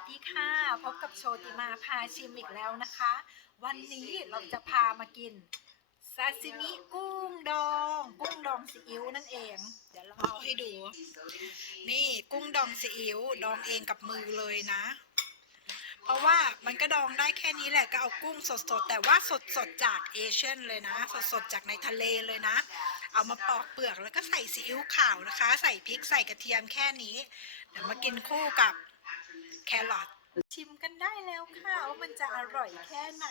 วัสดีค่ะพบกับโชติมาพาชิมอีกแล้วนะคะ วันนี้เราจะพามากินซาซิมิกุ้งดองซีอิ๊วนั่นเองเดี๋ยวเราเอาให้ดูนี่กุ้งดองซีอิ๊วดองเองกับมือเลยนะเพราะว่ามันก็ดองได้แค่นี้แหละก็เอากุ้งสดๆแต่ว่าสดๆจากเอเชียนเลยนะสดๆจากในทะเลเลยนะเอามาปอกเปลือกแล้วก็ใส่ซีอิ๊วขาวนะคะใส่พริกใส่กระเทียมแค่นี้เดี๋ยวมากินคู่กับแครอทชิมกันได้แล้วค่ะว่ามันจะอร่อยแค่ไหน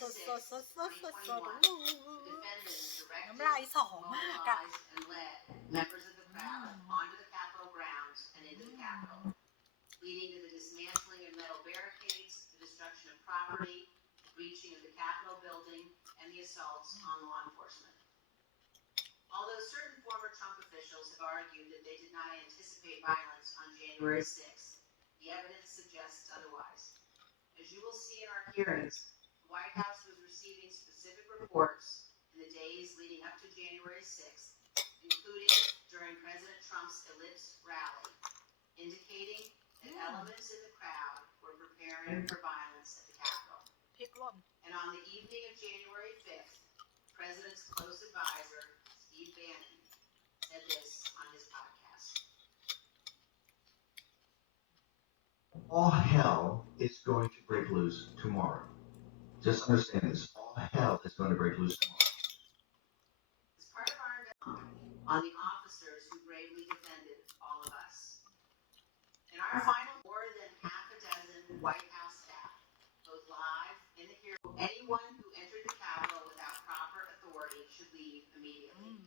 สดน้ำลายสอมากอะleading to the dismantling of metal barricades, the destruction of property, the breaching of the Capitol building, and the assaults on law enforcement. Although certain former Trump officials have argued that they did not anticipate violence on January 6th, the evidence suggests otherwise. As you will see in our hearings, the White House was receiving specific reports in the days leading up to January 6th, including during President Trump's ellipse rally, indicating that elements in the crowd were preparing for violence at the Capitol. And on the evening of January 5th, the President's close advisor, Steve Bannon, said this on his podcast. All hell is going to break loose tomorrow. Just understand this. All hell is going to break loose tomorrow. As part of our investigation on the officers who bravely defended all of us. In our final, more than half a dozen White House staff, both live and the hearing, anyone who entered the Capitol without proper authority should leave immediately.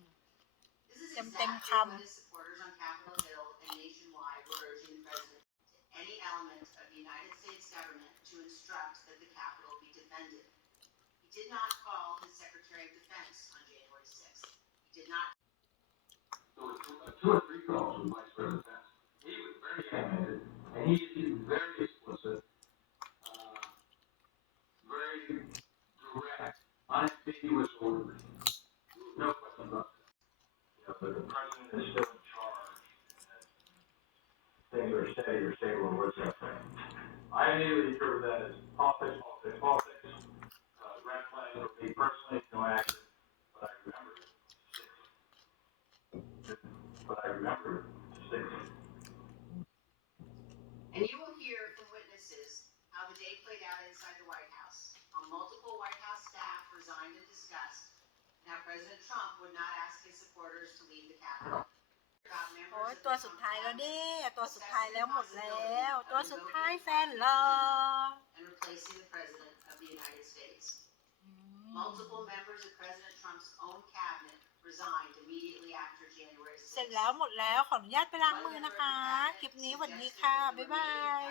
This is exactly what his supporters on Capitol Hill and nationwide were urging the president to any element of the United States government to instruct that the Capitol be defended. He did not call his Secretary of Defense on January 6th. He did not. So two or three calls with Vice President Pence. He was very animated, and he's very explicit, very direct, unambiguous orders. No question about that. You know, but the president is still in charge, and things are steady or stable, or what's that thing? I immediately interpret that as politics. Red flag for me personally, no action, but I remember it. And you will hear from witnesses how the day played out inside the White House, how multiple White House staff resigned in disgust, and how President Trump would not ask his supporters to leave the Capitol. โอ้ยตัวสุดท้ายแล้วดิตัวสุดท้ายแล้วหมดแล้วตัวสุดท้ายแฟนรอ and replacing the President of the United States. Multiple members of President Trump's own cabinet resigned immediately after January 6th. เสร็จแล้วหมดแล้วขออนุญาตไปล้างมือนะคะคลิปนี้สวัสดีค่ะบ๊ายบาย